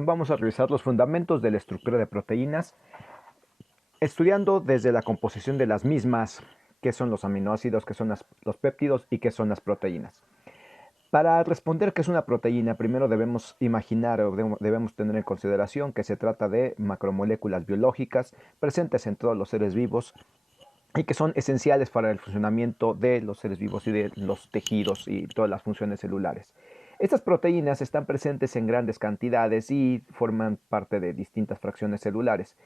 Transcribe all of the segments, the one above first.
Vamos a revisar los fundamentos de la estructura de proteínas, estudiando desde la composición de las mismas, qué son los aminoácidos, qué son los péptidos y qué son las proteínas. Para responder qué es una proteína, primero debemos imaginar o debemos tener en consideración que se trata de macromoléculas biológicas presentes en todos los seres vivos y que son esenciales para el funcionamiento de los seres vivos y de los tejidos y todas las funciones celulares. Estas proteínas están presentes en grandes cantidades y forman parte de distintas fracciones celulares.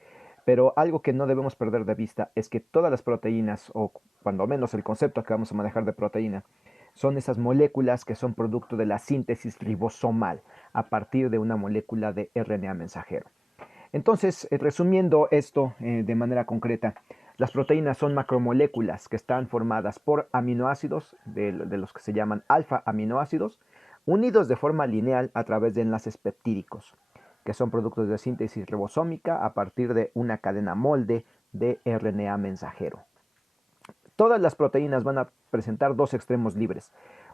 Pero algo que no debemos perder de vista es que todas las proteínas, o cuando menos el concepto que vamos a manejar de proteína, son esas moléculas que son producto de la síntesis ribosomal a partir de una molécula de RNA mensajero. Entonces, resumiendo esto de manera concreta, las proteínas son macromoléculas que están formadas por aminoácidos, de los que se llaman alfa aminoácidos, unidos de forma lineal a través de enlaces peptídicos, que son productos de síntesis ribosómica a partir de una cadena molde de RNA mensajero. Todas las proteínas van a presentar dos extremos libres.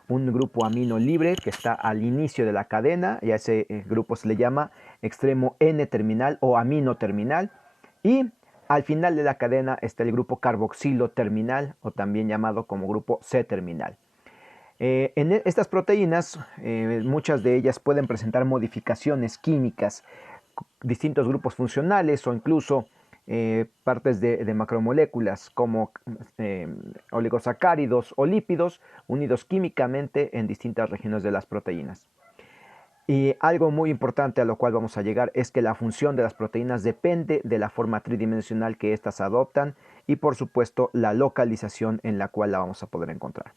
Un grupo amino libre que está al inicio de la cadena, y a ese grupo se le llama extremo N-terminal o amino terminal. Y al final de la cadena está el grupo carboxilo terminal, o también llamado como grupo C-terminal. En estas proteínas, muchas de ellas pueden presentar modificaciones químicas, distintos grupos funcionales o incluso partes de macromoléculas como oligosacáridos o lípidos unidos químicamente en distintas regiones de las proteínas. Y algo muy importante a lo cual vamos a llegar es que la función de las proteínas depende de la forma tridimensional que éstas adoptan y por supuesto la localización en la cual la vamos a poder encontrar.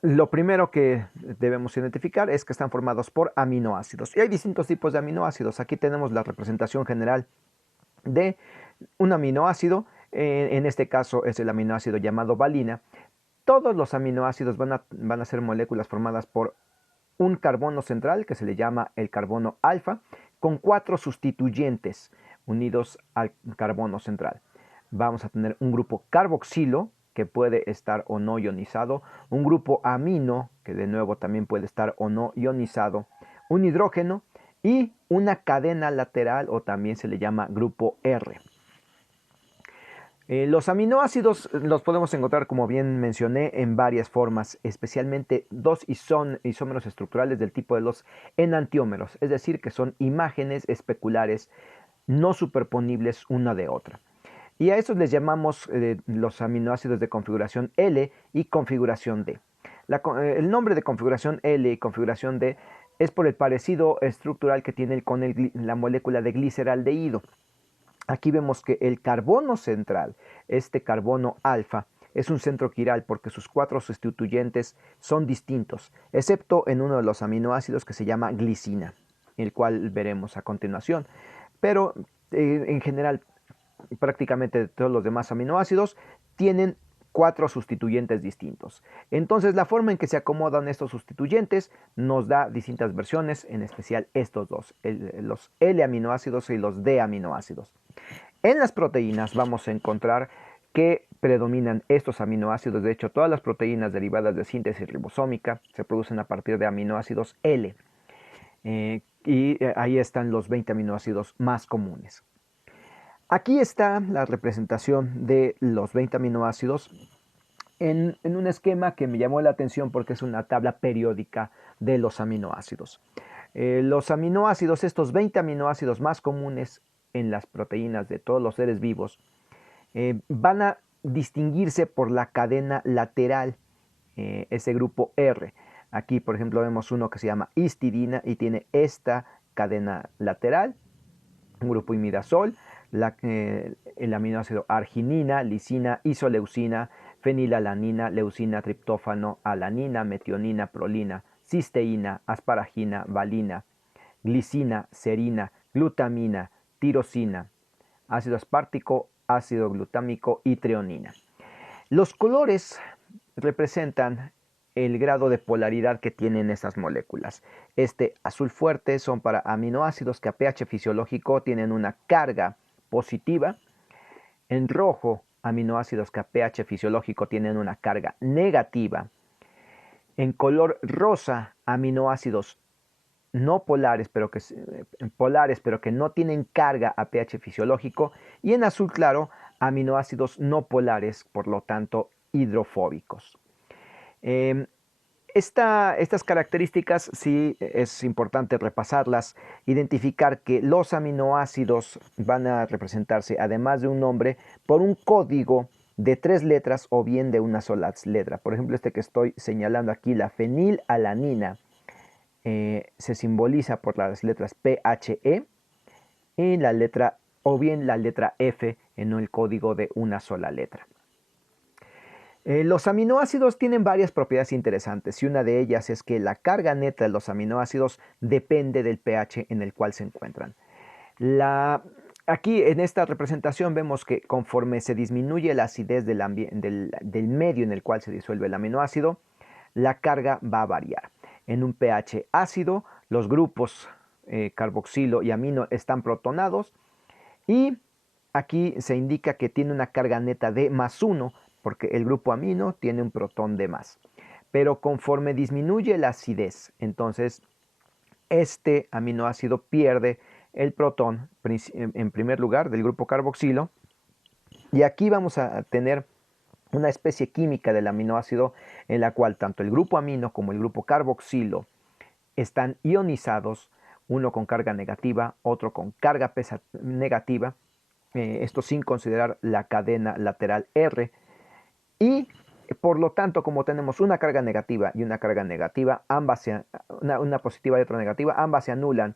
Lo primero que debemos identificar es que están formados por aminoácidos. Y hay distintos tipos de aminoácidos. Aquí tenemos la representación general de un aminoácido. En este caso es el aminoácido llamado valina. Todos los aminoácidos van a ser moléculas formadas por un carbono central que se le llama el carbono alfa, con 4 sustituyentes unidos al carbono central. Vamos a tener un grupo carboxilo, que puede estar o no ionizado, un grupo amino, que de nuevo también puede estar o no ionizado, un hidrógeno y una cadena lateral, o también se le llama grupo R. Los aminoácidos los podemos encontrar, como bien mencioné, en varias formas, especialmente dos isómeros estructurales del tipo de los enantiómeros, es decir, que son imágenes especulares no superponibles una de otra. Y a esos les llamamos los aminoácidos de configuración L y configuración D. El nombre de configuración L y configuración D es por el parecido estructural que tiene con la molécula de gliceraldehído. Aquí vemos que el carbono central, este carbono alfa, es un centro quiral porque sus 4 sustituyentes son distintos, excepto en uno de los aminoácidos que se llama glicina, el cual veremos a continuación. Pero en general, prácticamente todos los demás aminoácidos tienen 4 sustituyentes distintos. Entonces, la forma en que se acomodan estos sustituyentes nos da distintas versiones, en especial estos dos, los L-aminoácidos y los D-aminoácidos. En las proteínas vamos a encontrar que predominan estos aminoácidos. De hecho, todas las proteínas derivadas de síntesis ribosómica se producen a partir de aminoácidos L. Ahí están los 20 aminoácidos más comunes. Aquí está la representación de los 20 aminoácidos en un esquema que me llamó la atención porque es una tabla periódica de los aminoácidos. Los aminoácidos, estos 20 aminoácidos más comunes en las proteínas de todos los seres vivos, van a distinguirse por la cadena lateral, ese grupo R. Aquí, por ejemplo, vemos uno que se llama histidina y tiene esta cadena lateral, un grupo imidazol, el aminoácido arginina, lisina, isoleucina, fenilalanina, leucina, triptófano, alanina, metionina, prolina, cisteína, asparagina, valina, glicina, serina, glutamina, tirosina, ácido aspartico, ácido glutámico y treonina. Los colores representan el grado de polaridad que tienen estas moléculas. Este azul fuerte son para aminoácidos que a pH fisiológico tienen una carga positiva. En rojo, aminoácidos que a pH fisiológico tienen una carga negativa. En color rosa, aminoácidos no polares, polares, pero que no tienen carga a pH fisiológico, y en azul claro, aminoácidos no polares, por lo tanto, hidrofóbicos. Eh, estas características sí es importante repasarlas, identificar que los aminoácidos van a representarse, además de un nombre, por un código de 3 letras o bien de una sola letra. Por ejemplo, este que estoy señalando aquí, la fenilalanina, se simboliza por las letras PHE y la letra o bien la letra F en el código de una sola letra. Los aminoácidos tienen varias propiedades interesantes y una de ellas es que la carga neta de los aminoácidos depende del pH en el cual se encuentran. Aquí en esta representación vemos que conforme se disminuye la acidez del medio en el cual se disuelve el aminoácido, la carga va a variar. En un pH ácido, los grupos carboxilo y amino están protonados y aquí se indica que tiene una carga neta de +1 porque el grupo amino tiene un protón de más. Pero conforme disminuye la acidez, entonces este aminoácido pierde el protón en primer lugar del grupo carboxilo y aquí vamos a tener una especie química del aminoácido en la cual tanto el grupo amino como el grupo carboxilo están ionizados, uno con carga negativa, otro con carga negativa, esto sin considerar la cadena lateral R, y por lo tanto, como tenemos una carga negativa y una carga negativa, una positiva y otra negativa, ambas se anulan,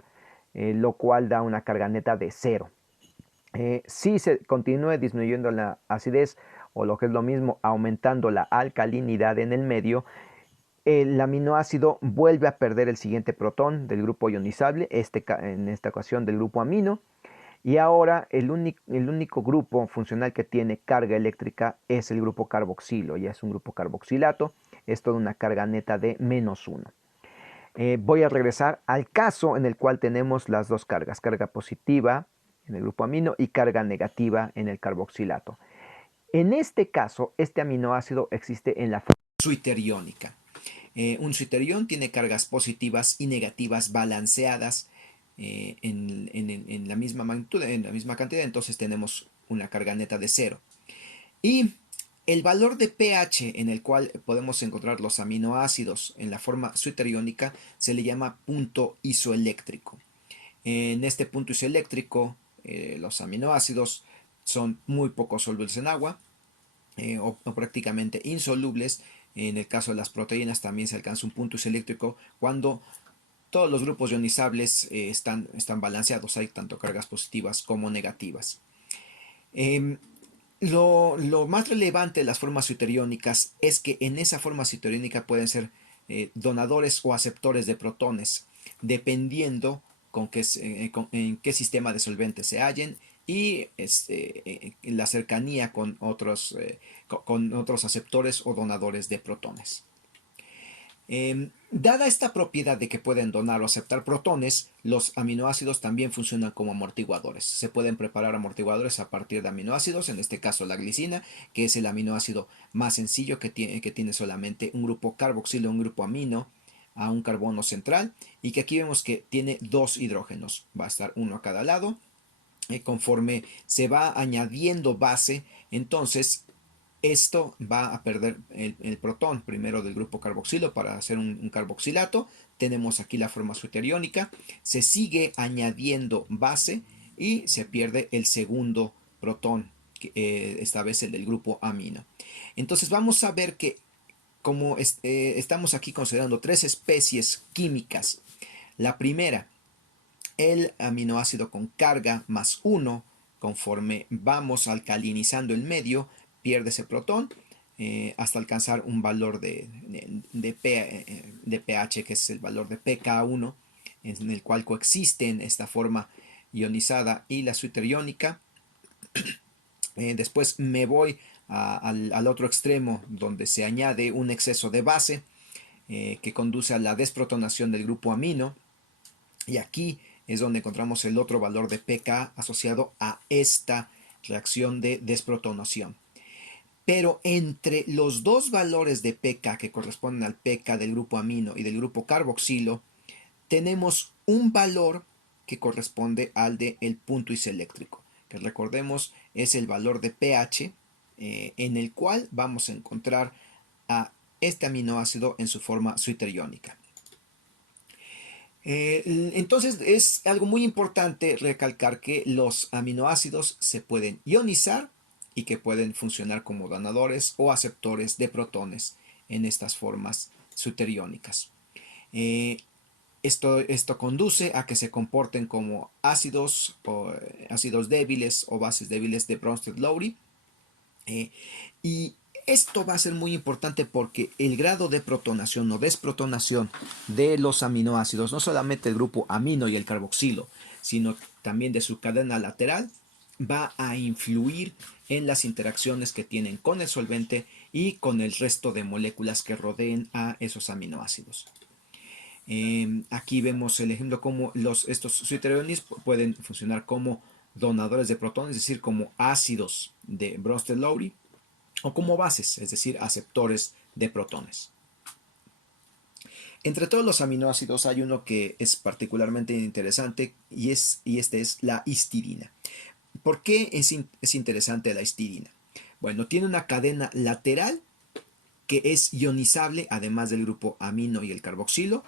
lo cual da una carga neta de 0. Si se continúe disminuyendo la acidez o lo que es lo mismo, aumentando la alcalinidad en el medio, el aminoácido vuelve a perder el siguiente protón del grupo ionizable, en esta ocasión del grupo amino, y ahora el único grupo funcional que tiene carga eléctrica es el grupo carboxilo, ya es un grupo carboxilato, es toda una carga neta de -1. Voy a regresar al caso en el cual tenemos las dos cargas, carga positiva en el grupo amino y carga negativa en el carboxilato. En este caso, este aminoácido existe en la forma suiteriónica. Un suiterión tiene cargas positivas y negativas balanceadas en la misma magnitud, en la misma cantidad, entonces tenemos una carga neta de 0. Y el valor de pH en el cual podemos encontrar los aminoácidos en la forma suiteriónica se le llama punto isoeléctrico. En este punto isoeléctrico, los aminoácidos son muy poco solubles en agua, o prácticamente insolubles. En el caso de las proteínas también se alcanza un punto isoeléctrico cuando todos los grupos ionizables están balanceados, hay tanto cargas positivas como negativas. Eh, lo más relevante de las formas suiteriónicas es que en esa forma suiteriónica pueden ser donadores o aceptores de protones, dependiendo en qué sistema de solventes se hallen y la cercanía con otros aceptores o donadores de protones. Dada esta propiedad de que pueden donar o aceptar protones, los aminoácidos también funcionan como amortiguadores. Se pueden preparar amortiguadores a partir de aminoácidos, en este caso la glicina, que es el aminoácido más sencillo que tiene solamente un grupo carboxilo, un grupo amino, a un carbono central, y que aquí vemos que tiene dos hidrógenos, va a estar uno a cada lado. Conforme se va añadiendo base, entonces esto va a perder el protón primero del grupo carboxilo para hacer un carboxilato. Tenemos aquí la forma suiteriónica. Se sigue añadiendo base y se pierde el segundo protón, esta vez el del grupo amino. Entonces vamos a ver que como estamos aquí considerando tres especies químicas. La primera, el aminoácido con carga +1, conforme vamos alcalinizando el medio, pierde ese protón hasta alcanzar un valor de pH, que es el valor de pK1, en el cual coexisten esta forma ionizada y la suiteriónica. Después me voy al otro extremo, donde se añade un exceso de base que conduce a la desprotonación del grupo amino, y aquí es donde encontramos el otro valor de pK asociado a esta reacción de desprotonación. Pero entre los dos valores de pK que corresponden al pK del grupo amino y del grupo carboxilo, tenemos un valor que corresponde al del punto isoeléctrico, que recordemos es el valor de pH en el cual vamos a encontrar a este aminoácido en su forma zwitteriónica. Entonces es algo muy importante recalcar que los aminoácidos se pueden ionizar y que pueden funcionar como donadores o aceptores de protones en estas formas zwitteriónicas. Esto conduce a que se comporten como ácidos, ácidos débiles o bases débiles de Bronsted-Lowry. Y esto va a ser muy importante porque el grado de protonación o desprotonación de los aminoácidos, no solamente el grupo amino y el carboxilo, sino también de su cadena lateral, va a influir en las interacciones que tienen con el solvente y con el resto de moléculas que rodeen a esos aminoácidos. Aquí vemos el ejemplo cómo estos zwitteriones pueden funcionar como donadores de protones, es decir, como ácidos de Bronsted-Lowry, o como bases, es decir, aceptores de protones. Entre todos los aminoácidos hay uno que es particularmente interesante y este es la histidina. ¿Por qué es interesante la histidina? Bueno, tiene una cadena lateral que es ionizable, además del grupo amino y el carboxilo.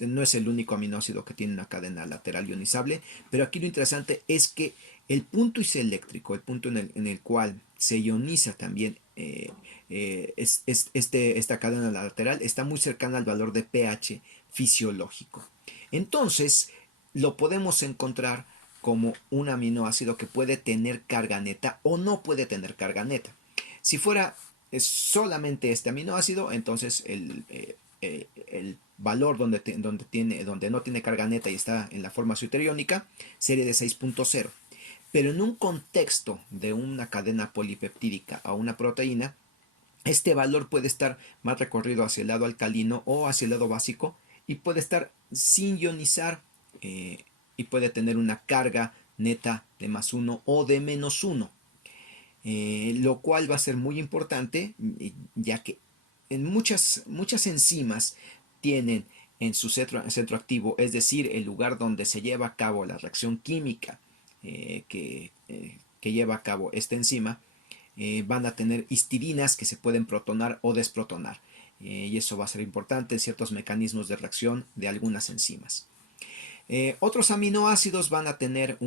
No es el único aminoácido que tiene una cadena lateral ionizable, pero aquí lo interesante es que el punto isoeléctrico, el punto en el cual se ioniza también esta cadena lateral, está muy cercana al valor de pH fisiológico. Entonces, lo podemos encontrar como un aminoácido que puede tener carga neta o no puede tener carga neta. Si fuera solamente este aminoácido, entonces el valor donde no tiene carga neta y está en la forma zwitteriónica sería de 6.0. Pero en un contexto de una cadena polipeptídica a una proteína, este valor puede estar más recorrido hacia el lado alcalino o hacia el lado básico y puede estar sin ionizar y puede tener una carga neta de +1 o de -1. Lo cual va a ser muy importante, ya que en muchas enzimas tienen en su centro activo, es decir, el lugar donde se lleva a cabo la reacción química que lleva a cabo esta enzima, van a tener histidinas que se pueden protonar o desprotonar. Y eso va a ser importante en ciertos mecanismos de reacción de algunas enzimas. Otros aminoácidos van a tener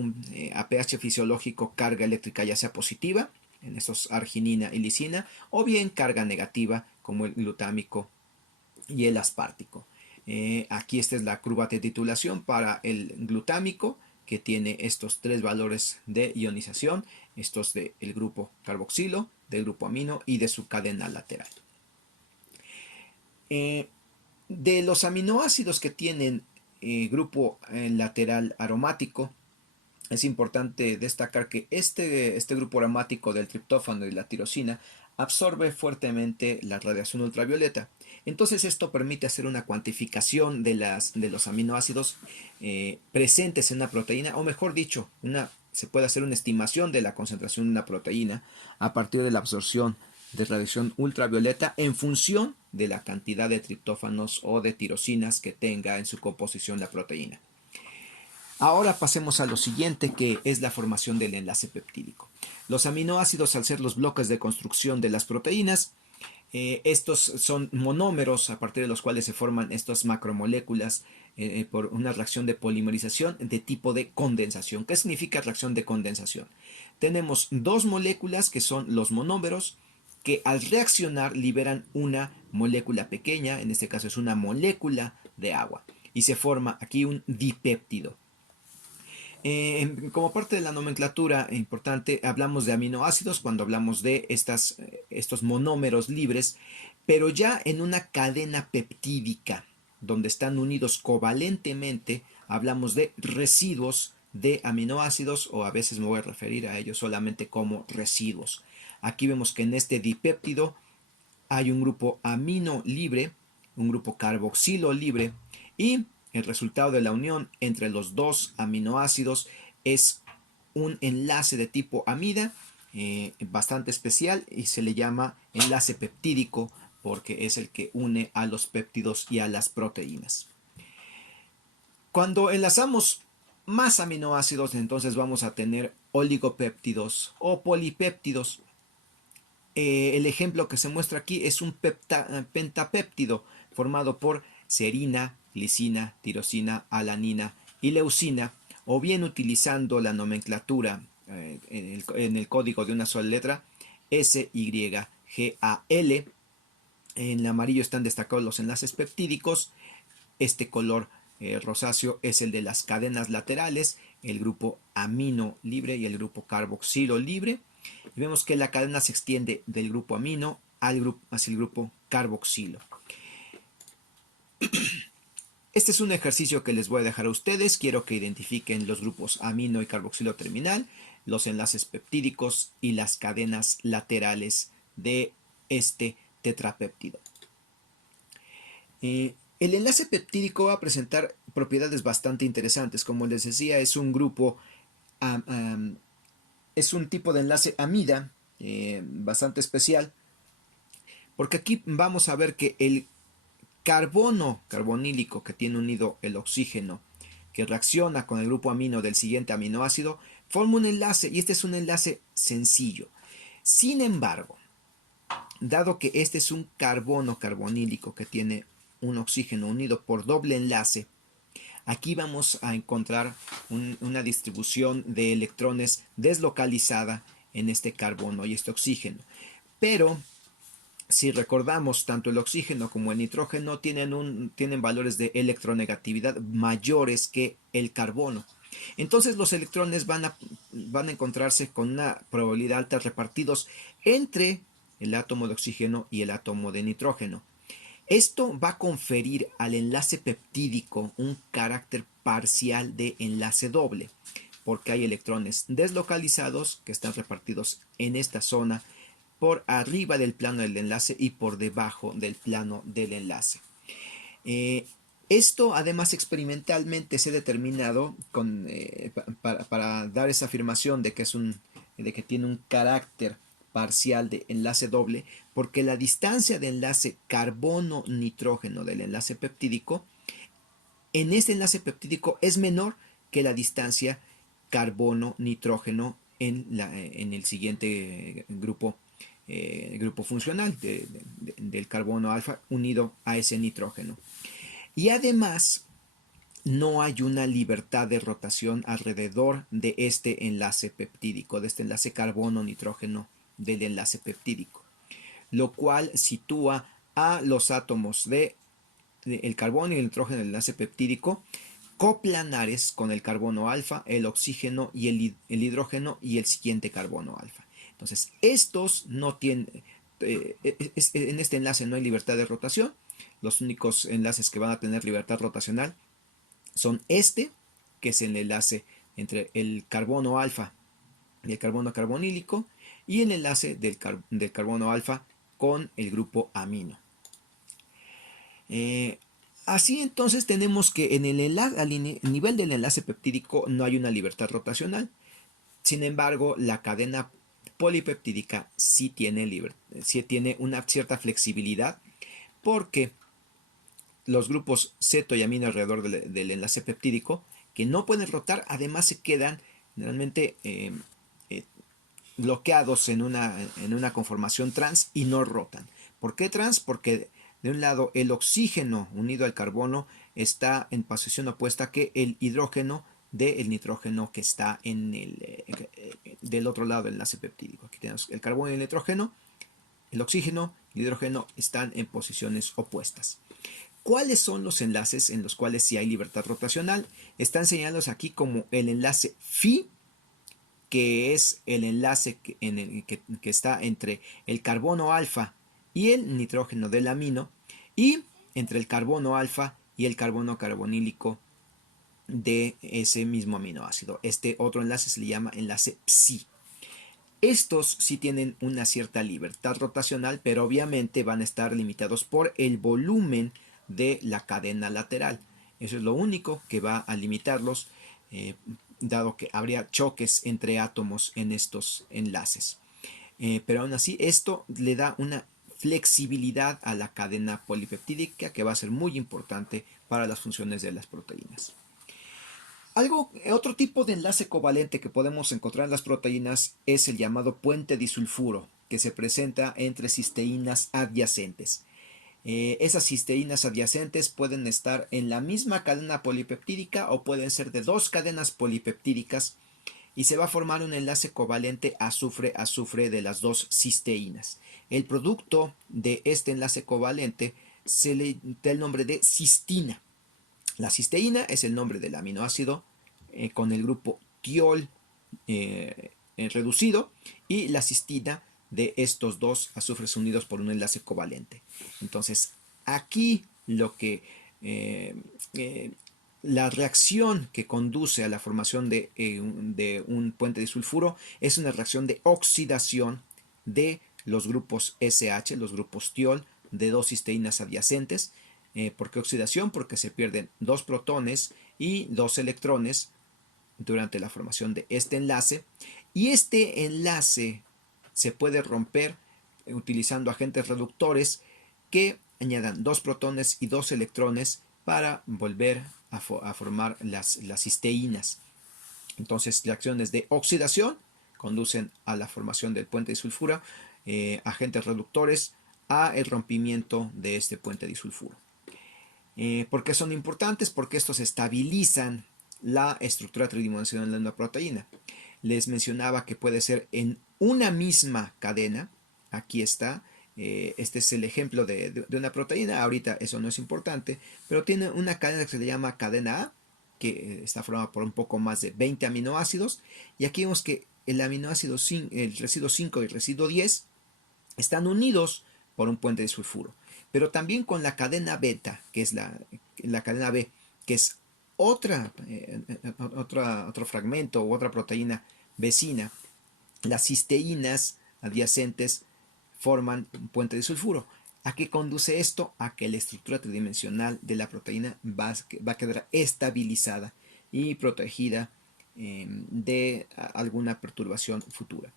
a pH fisiológico carga eléctrica ya sea positiva, en estos arginina y lisina, o bien carga negativa como el glutámico y el aspartico. Aquí esta es la curva de titulación para el glutámico, que tiene estos tres valores de ionización, estos del grupo carboxilo, del grupo amino y de su cadena lateral. De los aminoácidos que tienen grupo lateral aromático, es importante destacar que este grupo aromático del triptófano y la tirosina absorbe fuertemente la radiación ultravioleta. Entonces esto permite hacer una cuantificación de los aminoácidos presentes en una proteína, o mejor dicho, se puede hacer una estimación de la concentración de una proteína a partir de la absorción de radiación ultravioleta en función de la cantidad de triptófanos o de tirosinas que tenga en su composición la proteína. Ahora pasemos a lo siguiente, que es la formación del enlace peptídico. Los aminoácidos, al ser los bloques de construcción de las proteínas, estos son monómeros a partir de los cuales se forman estas macromoléculas por una reacción de polimerización de tipo de condensación. ¿Qué significa reacción de condensación? Tenemos dos moléculas que son los monómeros, que al reaccionar liberan una molécula pequeña, en este caso es una molécula de agua, y se forma aquí un dipéptido. Como parte de la nomenclatura importante, hablamos de aminoácidos cuando hablamos de estos monómeros libres, pero ya en una cadena peptídica, donde están unidos covalentemente, hablamos de residuos de aminoácidos, o a veces me voy a referir a ellos solamente como residuos. Aquí vemos que en este dipéptido hay un grupo amino libre, un grupo carboxilo libre, y el resultado de la unión entre los dos aminoácidos es un enlace de tipo amida bastante especial, y se le llama enlace peptídico porque es el que une a los péptidos y a las proteínas. Cuando enlazamos más aminoácidos, entonces vamos a tener oligopéptidos o polipéptidos. El ejemplo que se muestra aquí es un pentapéptido formado por serina, glicina, tirosina, alanina y leucina, o bien utilizando la nomenclatura en el código de una sola letra, SYGAL. En amarillo están destacados los enlaces peptídicos. Este color rosáceo es el de las cadenas laterales, el grupo amino libre y el grupo carboxilo libre. Y vemos que la cadena se extiende del grupo amino hacia el grupo carboxilo. Este es un ejercicio que les voy a dejar a ustedes. Quiero que identifiquen los grupos amino y carboxilo terminal, los enlaces peptídicos y las cadenas laterales de este tetrapéptido. El enlace peptídico va a presentar propiedades bastante interesantes. Como les decía, es un grupo, es un tipo de enlace amida bastante especial, porque aquí vamos a ver que el carbono carbonílico que tiene unido el oxígeno, que reacciona con el grupo amino del siguiente aminoácido, forma un enlace, y este es un enlace sencillo. Sin embargo, dado que este es un carbono carbonílico que tiene un oxígeno unido por doble enlace, aquí vamos a encontrar una distribución de electrones deslocalizada en este carbono y este oxígeno. Pero si recordamos, tanto el oxígeno como el nitrógeno tienen valores de electronegatividad mayores que el carbono. Entonces los electrones van a encontrarse con una probabilidad alta repartidos entre el átomo de oxígeno y el átomo de nitrógeno. Esto va a conferir al enlace peptídico un carácter parcial de enlace doble, porque hay electrones deslocalizados que están repartidos en esta zona por arriba del plano del enlace y por debajo del plano del enlace. Esto además experimentalmente se ha determinado para dar esa afirmación de que tiene un carácter parcial de enlace doble, porque la distancia de enlace carbono-nitrógeno del enlace peptídico en este enlace peptídico es menor que la distancia carbono-nitrógeno en el siguiente grupo funcional del carbono alfa unido a ese nitrógeno. Y además, no hay una libertad de rotación alrededor de este enlace peptídico, de este enlace carbono-nitrógeno del enlace peptídico, lo cual sitúa a los átomos el carbono y el nitrógeno del enlace peptídico coplanares con el carbono alfa, el oxígeno y el hidrógeno y el siguiente carbono alfa. Entonces, estos no tienen, en este enlace no hay libertad de rotación. Los únicos enlaces que van a tener libertad rotacional son este, que es el enlace entre el carbono alfa y el carbono carbonílico, y el enlace del carbono alfa con el grupo amino. Así entonces tenemos que en el nivel del enlace peptídico no hay una libertad rotacional. Sin embargo, la cadena polipeptídica sí tiene una cierta flexibilidad, porque los grupos ceto y amino alrededor del enlace peptídico, que no pueden rotar, además se quedan generalmente bloqueados en una conformación trans y no rotan. ¿Por qué trans? Porque de un lado el oxígeno unido al carbono está en posición opuesta que el hidrógeno del nitrógeno que está del otro lado del enlace peptídico. Aquí tenemos el carbono y el nitrógeno, el oxígeno y el hidrógeno están en posiciones opuestas. ¿Cuáles son los enlaces en los cuales sí hay libertad rotacional? Están señalados aquí como el enlace Phi, que es el enlace que está entre el carbono alfa y el nitrógeno del amino, y entre el carbono alfa y el carbono carbonílico de ese mismo aminoácido. Este otro enlace se le llama enlace Psi. Estos sí tienen una cierta libertad rotacional, pero obviamente van a estar limitados por el volumen de la cadena lateral. Eso es lo único que va a limitarlos, dado que habría choques entre átomos en estos enlaces. Pero aún así, esto le da una flexibilidad a la cadena polipeptídica que va a ser muy importante para las funciones de las proteínas. Otro tipo de enlace covalente que podemos encontrar en las proteínas es el llamado puente disulfuro, que se presenta entre cisteínas adyacentes. Esas cisteínas adyacentes pueden estar en la misma cadena polipeptídica o pueden ser de dos cadenas polipeptídicas y se va a formar un enlace covalente azufre-azufre de las dos cisteínas. El producto de este enlace covalente se le da el nombre de cistina. La cisteína es el nombre del aminoácido con el grupo tiol reducido y la cistina de estos dos azufres unidos por un enlace covalente. Entonces, aquí lo que la reacción que conduce a la formación de un puente disulfuro es una reacción de oxidación de los grupos SH, los grupos tiol, de dos cisteínas adyacentes. ¿Por qué oxidación? Porque se pierden dos protones y dos electrones durante la formación de este enlace. Y este enlace se puede romper utilizando agentes reductores que añadan dos protones y dos electrones para volver a formar las cisteínas. Entonces, reacciones de oxidación conducen a la formación del puente disulfuro, agentes reductores a el rompimiento de este puente disulfuro. ¿Por qué son importantes? Porque estos estabilizan la estructura tridimensional de una proteína. Les mencionaba que puede ser en una misma cadena. Aquí está. Este es el ejemplo de una proteína. Ahorita eso no es importante, pero tiene una cadena que se le llama cadena A, que está formada por un poco más de 20 aminoácidos. Y aquí vemos que el aminoácido, el residuo 5 y el residuo 10 están unidos por un puente disulfuro. Pero también con la cadena beta, que es la cadena B, que es otro fragmento o otra proteína vecina, las cisteínas adyacentes forman un puente disulfuro. ¿A qué conduce esto? A que la estructura tridimensional de la proteína va a quedar estabilizada y protegida de alguna perturbación futura.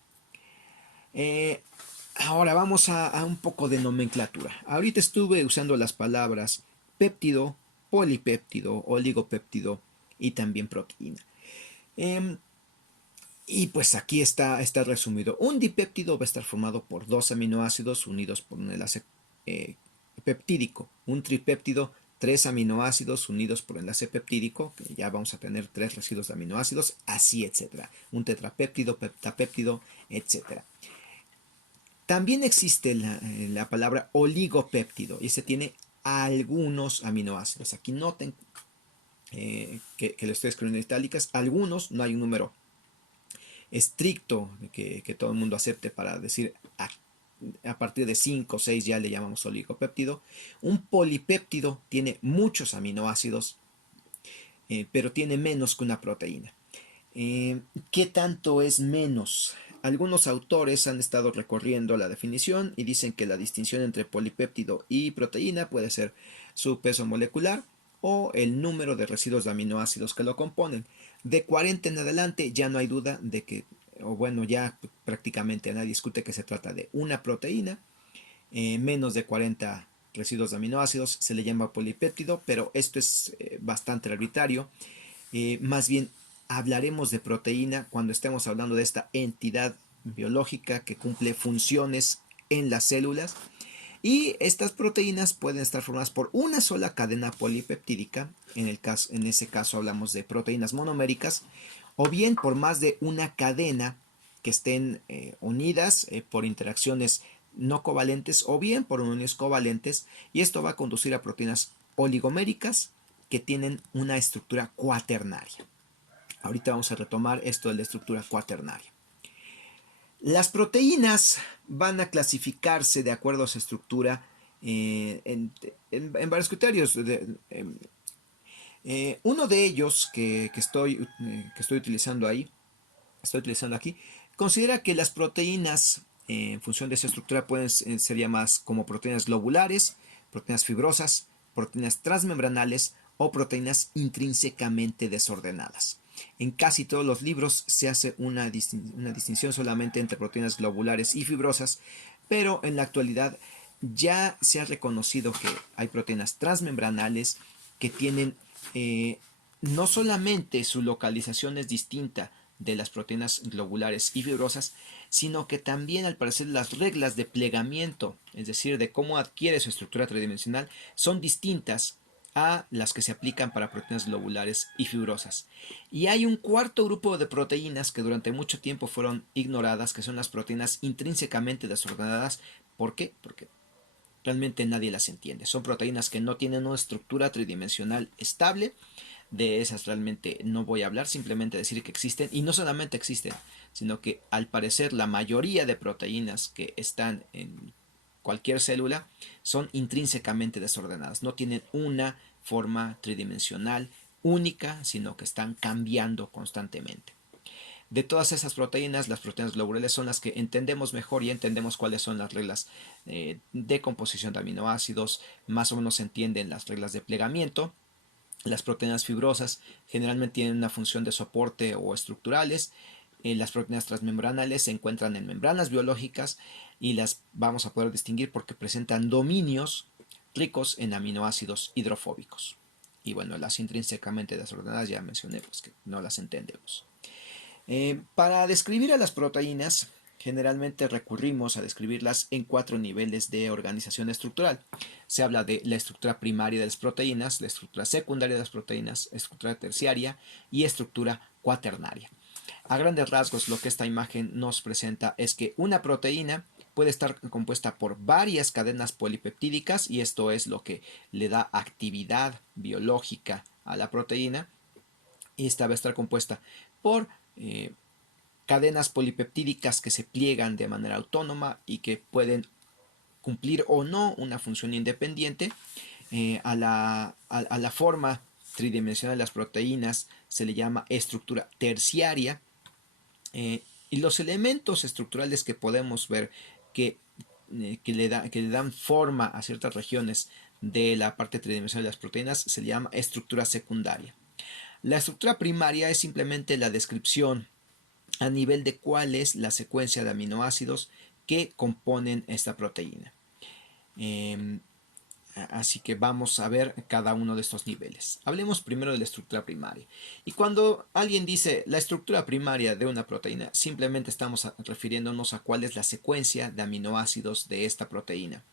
Ahora vamos a un poco de nomenclatura. Ahorita estuve usando las palabras péptido, polipéptido, oligopéptido y también proteína. Y pues aquí está resumido. Un dipéptido va a estar formado por dos aminoácidos unidos por un enlace peptídico. Un tripéptido, tres aminoácidos unidos por enlace peptídico, que ya vamos a tener tres residuos de aminoácidos, así etcétera. Un tetrapéptido, peptapéptido, etcétera. También existe la palabra oligopéptido y este tiene algunos aminoácidos. Aquí noten que lo estoy escribiendo en itálicas. Algunos, no hay un número estricto que todo el mundo acepte para decir a partir de 5 o 6 ya le llamamos oligopéptido. Un polipéptido tiene muchos aminoácidos, pero tiene menos que una proteína. ¿Qué tanto es menos? Algunos autores han estado recorriendo la definición y dicen que la distinción entre polipéptido y proteína puede ser su peso molecular o el número de residuos de aminoácidos que lo componen. De 40 en adelante ya no hay duda de que, o bueno, ya prácticamente nadie discute que se trata de una proteína. Menos de 40 residuos de aminoácidos se le llama polipéptido, pero esto es bastante arbitrario. Más bien hablaremos de proteína cuando estemos hablando de esta entidad biológica que cumple funciones en las células. Y estas proteínas pueden estar formadas por una sola cadena polipeptídica, en ese caso hablamos de proteínas monoméricas, o bien por más de una cadena que estén unidas por interacciones no covalentes o bien por uniones covalentes, y esto va a conducir a proteínas oligoméricas que tienen una estructura cuaternaria. Ahorita vamos a retomar esto de la estructura cuaternaria. Las proteínas van a clasificarse de acuerdo a su estructura en varios criterios. Uno de ellos que estoy utilizando aquí, considera que las proteínas en función de esa estructura pueden ser llamadas como proteínas globulares, proteínas fibrosas, proteínas transmembranales o proteínas intrínsecamente desordenadas. En casi todos los libros se hace una distinción solamente entre proteínas globulares y fibrosas, pero en la actualidad ya se ha reconocido que hay proteínas transmembranales que tienen no solamente su localización es distinta de las proteínas globulares y fibrosas, sino que también al parecer las reglas de plegamiento, es decir, de cómo adquiere su estructura tridimensional, son distintas a las que se aplican para proteínas globulares y fibrosas. Y hay un cuarto grupo de proteínas que durante mucho tiempo fueron ignoradas, que son las proteínas intrínsecamente desordenadas. ¿Por qué? Porque realmente nadie las entiende. Son proteínas que no tienen una estructura tridimensional estable. De esas realmente no voy a hablar, simplemente decir que existen, y no solamente existen, sino que al parecer la mayoría de proteínas que están en cualquier célula son intrínsecamente desordenadas, no tienen una forma tridimensional única, sino que están cambiando constantemente. De todas esas proteínas, las proteínas globulares son las que entendemos mejor y entendemos cuáles son las reglas de composición de aminoácidos, más o menos se entienden las reglas de plegamiento. Las proteínas fibrosas generalmente tienen una función de soporte o estructurales. Las proteínas transmembranales se encuentran en membranas biológicas y las vamos a poder distinguir porque presentan dominios ricos en aminoácidos hidrofóbicos. Y bueno, las intrínsecamente desordenadas ya mencioné pues que no las entendemos. Para describir a las proteínas, generalmente recurrimos a describirlas en 4 niveles de organización estructural. Se habla de la estructura primaria de las proteínas, la estructura secundaria de las proteínas, estructura terciaria y estructura cuaternaria. A grandes rasgos, lo que esta imagen nos presenta es que una proteína puede estar compuesta por varias cadenas polipeptídicas, y esto es lo que le da actividad biológica a la proteína. Y esta va a estar compuesta por eh, cadenas polipeptídicas que se pliegan de manera autónoma y que pueden cumplir o no una función independiente. A la forma tridimensional de las proteínas se le llama estructura terciaria. Y los elementos estructurales que podemos ver que, que le dan forma a ciertas regiones de la parte tridimensional de las proteínas se le llama estructura secundaria. La estructura primaria es simplemente la descripción a nivel de cuál es la secuencia de aminoácidos que componen esta proteína. Eh, Así que vamos a ver cada uno de estos niveles. Hablemos primero de la estructura primaria. Y cuando alguien dice la estructura primaria de una proteína, simplemente estamos refiriéndonos a cuál es la secuencia de aminoácidos de esta proteína.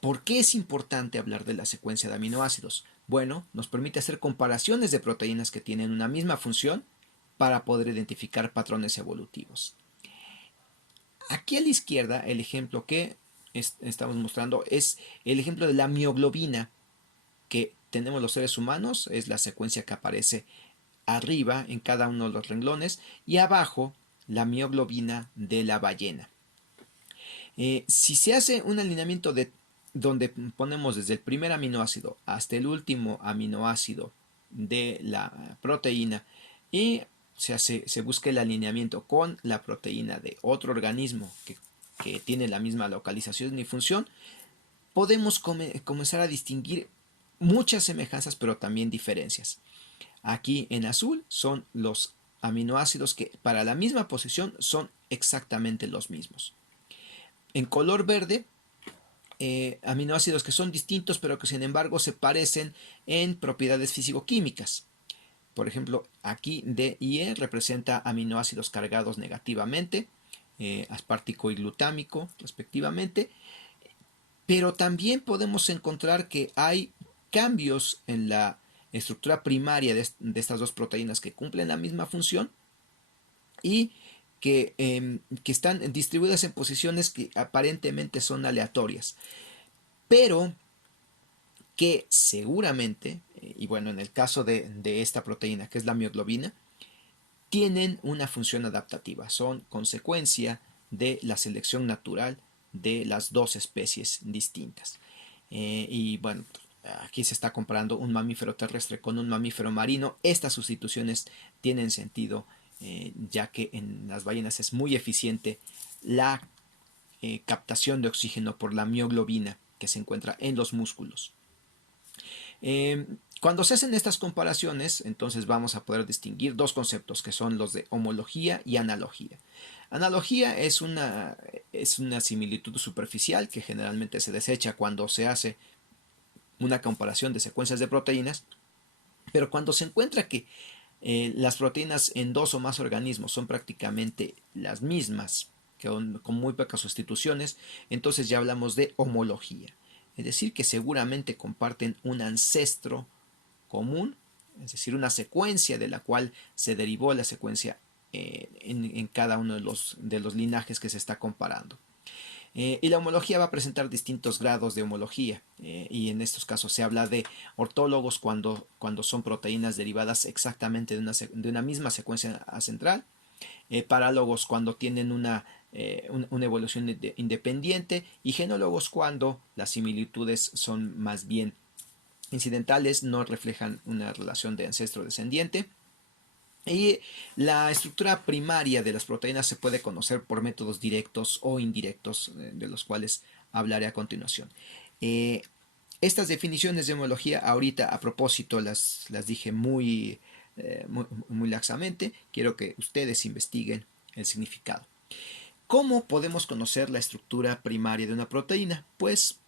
¿Por qué es importante hablar de la secuencia de aminoácidos? Bueno, nos permite hacer comparaciones de proteínas que tienen una misma función para poder identificar patrones evolutivos. Aquí a la izquierda, el ejemplo que estamos mostrando es el ejemplo de la mioglobina que tenemos los seres humanos. Es la secuencia que aparece arriba en cada uno de los renglones y abajo la mioglobina de la ballena. Si se hace un alineamiento de donde ponemos desde el primer aminoácido hasta el último aminoácido de la proteína y se busca el alineamiento con la proteína de otro organismo que tiene la misma localización y función, podemos comenzar a distinguir muchas semejanzas pero también diferencias. Aquí en azul son los aminoácidos que para la misma posición son exactamente los mismos. En color verde, aminoácidos que son distintos pero que sin embargo se parecen en propiedades físico-químicas. Por ejemplo, aquí D y E representa aminoácidos cargados negativamente, aspartico y glutámico respectivamente, pero también podemos encontrar que hay cambios en la estructura primaria de estas dos proteínas que cumplen la misma función y que están distribuidas en posiciones que aparentemente son aleatorias, pero que seguramente, y bueno, en el caso de esta proteína que es la mioglobina, tienen una función adaptativa, son consecuencia de la selección natural de las dos especies distintas. Y bueno, aquí se está comparando un mamífero terrestre con un mamífero marino. Estas sustituciones tienen sentido, ya que en las ballenas es muy eficiente la captación de oxígeno por la mioglobina que se encuentra en los músculos. Cuando se hacen estas comparaciones, entonces vamos a poder distinguir dos conceptos que son los de homología y analogía. Analogía es una similitud superficial que generalmente se desecha cuando se hace una comparación de secuencias de proteínas, Pero cuando se encuentra que las proteínas en dos o más organismos son prácticamente las mismas, con muy pocas sustituciones, entonces ya hablamos de homología. Es decir, que seguramente comparten un ancestro común, es decir, una secuencia de la cual se derivó la secuencia en cada uno de los linajes que se está comparando. Y la homología va a presentar distintos grados de homología, y en estos casos se habla de ortólogos cuando son proteínas derivadas exactamente de una misma secuencia central, parálogos cuando tienen una evolución independiente, y genólogos cuando las similitudes son más bien incidentales, no reflejan una relación de ancestro-descendiente. Y la estructura primaria de las proteínas se puede conocer por métodos directos o indirectos, de los cuales hablaré a continuación. Eh, Estas definiciones de homología, ahorita a propósito, las dije muy laxamente. Quiero que ustedes investiguen el significado. ¿Cómo podemos conocer la estructura primaria de una proteína? Pues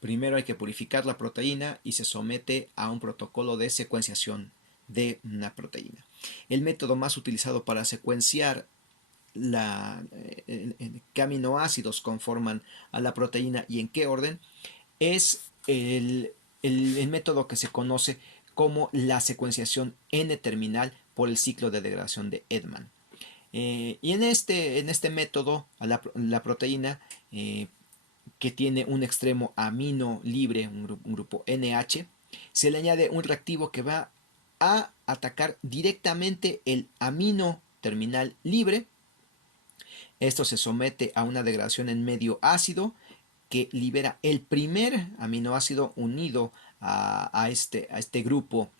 primero hay que purificar la proteína y se somete a un protocolo de secuenciación de una proteína. El método más utilizado para secuenciar qué aminoácidos conforman a la proteína y en qué orden es el método que se conoce como la secuenciación N-terminal por el ciclo de degradación de Edman. Y en este método, a la proteína que tiene un extremo amino libre, un grupo NH, se le añade un reactivo que va a atacar directamente el amino terminal libre. Esto se somete a una degradación en medio ácido que libera el primer aminoácido unido a este grupo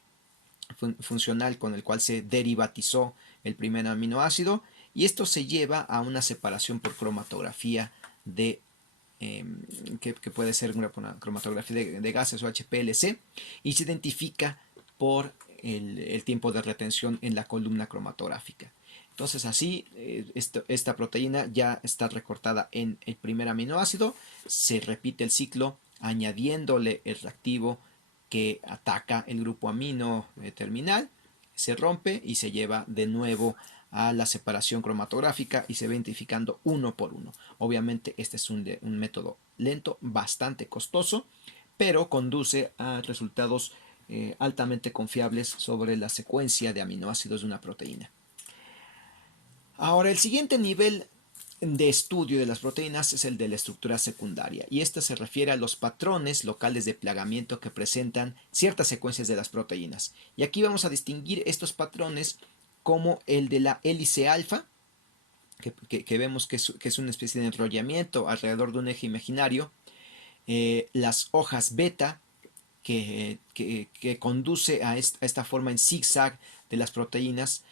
funcional con el cual se derivatizó el primer aminoácido, y esto se lleva a una separación por cromatografía que puede ser una cromatografía de gases o HPLC, y se identifica por el tiempo de retención en la columna cromatográfica. Entonces así esta proteína ya está recortada en el primer aminoácido, se repite el ciclo añadiéndole el reactivo que ataca el grupo amino terminal, se rompe y se lleva de nuevo a la separación cromatográfica y se va identificando uno por uno. Obviamente este es un método lento, bastante costoso, pero conduce a resultados altamente confiables sobre la secuencia de aminoácidos de una proteína. Ahora, el siguiente nivel de estudio de las proteínas es el de la estructura secundaria, y esto se refiere a los patrones locales de plegamiento que presentan ciertas secuencias de las proteínas. Y aquí vamos a distinguir estos patrones como el de la hélice alfa, que vemos que es una especie de enrollamiento alrededor de un eje imaginario, las hojas beta, que conduce a esta forma en zigzag de las proteínas,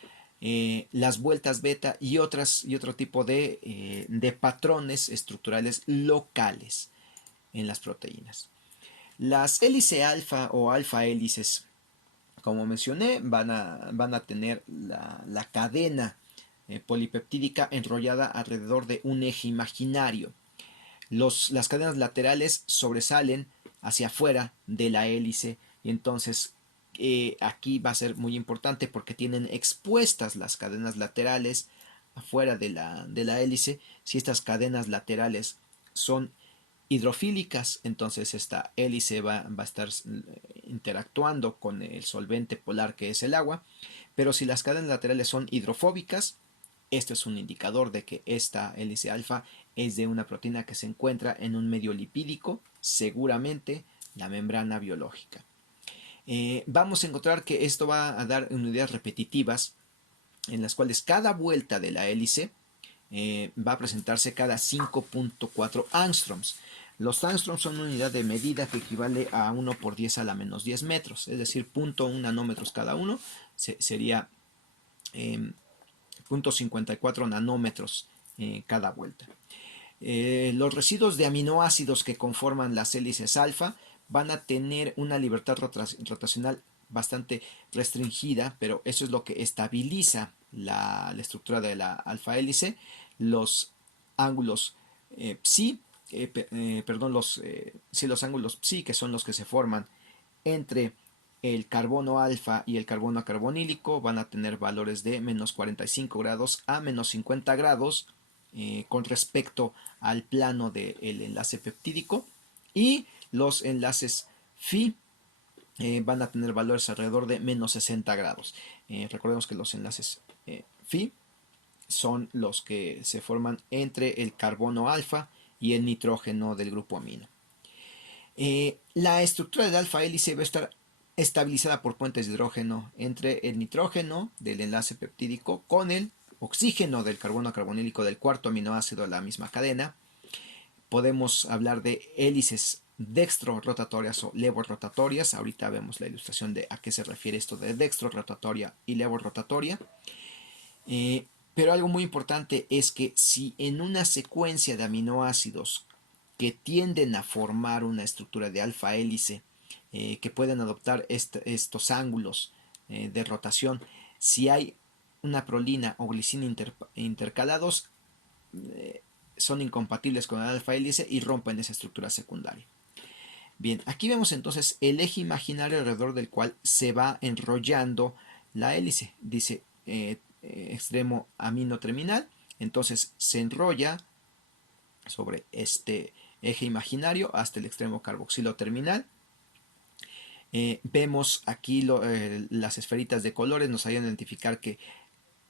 las vueltas beta y otro tipo de patrones estructurales locales en las proteínas. Las hélice alfa o alfa hélices, como mencioné, van a tener la cadena polipeptídica enrollada alrededor de un eje imaginario. Las cadenas laterales sobresalen hacia afuera de la hélice, y entonces aquí va a ser muy importante porque tienen expuestas las cadenas laterales afuera de la hélice. Si estas cadenas laterales son hidrofílicas, entonces esta hélice va a estar interactuando con el solvente polar que es el agua, pero si las cadenas laterales son hidrofóbicas, esto es un indicador de que esta hélice alfa es de una proteína que se encuentra en un medio lipídico, seguramente la membrana biológica. Vamos a encontrar que esto va a dar unidades repetitivas en las cuales cada vuelta de la hélice va a presentarse cada 5.4 angstroms. Los angstroms son una unidad de medida que equivale a 1 por 10 a la menos 10 metros, es decir, 0.1 nanómetros cada uno, sería 0.54 nanómetros cada vuelta. Los residuos de aminoácidos que conforman las hélices alfa van a tener una libertad rotacional bastante restringida, pero eso es lo que estabiliza la estructura de la alfa hélice. Los ángulos psi, perdón, los ángulos psi, que son los que se forman entre el carbono alfa y el carbono carbonílico van a tener valores de menos 45 grados a menos 50 grados con respecto al plano del enlace peptídico, y los enlaces Phi van a tener valores alrededor de menos 60 grados. Recordemos que los enlaces Phi son los que se forman entre el carbono alfa y el nitrógeno del grupo amino. La estructura del alfa hélice va a estar estabilizada por puentes de hidrógeno entre el nitrógeno del enlace peptídico con el oxígeno del carbono carbonílico del cuarto aminoácido de la misma cadena. Podemos hablar de hélices dextro-rotatorias o levo-rotatorias. Ahorita vemos la ilustración de a qué se refiere esto de dextro-rotatoria y levo-rotatoria. Pero algo muy importante es que si en una secuencia de aminoácidos que tienden a formar una estructura de alfa hélice, que pueden adoptar estos ángulos de rotación, si hay una prolina o glicina intercalados, son incompatibles con el alfa hélice y rompen esa estructura secundaria. Bien, aquí vemos entonces el eje imaginario alrededor del cual se va enrollando la hélice. Dice extremo amino terminal, entonces se enrolla sobre este eje imaginario hasta el extremo carboxilo terminal. Vemos aquí las esferitas de colores nos ayudan a identificar que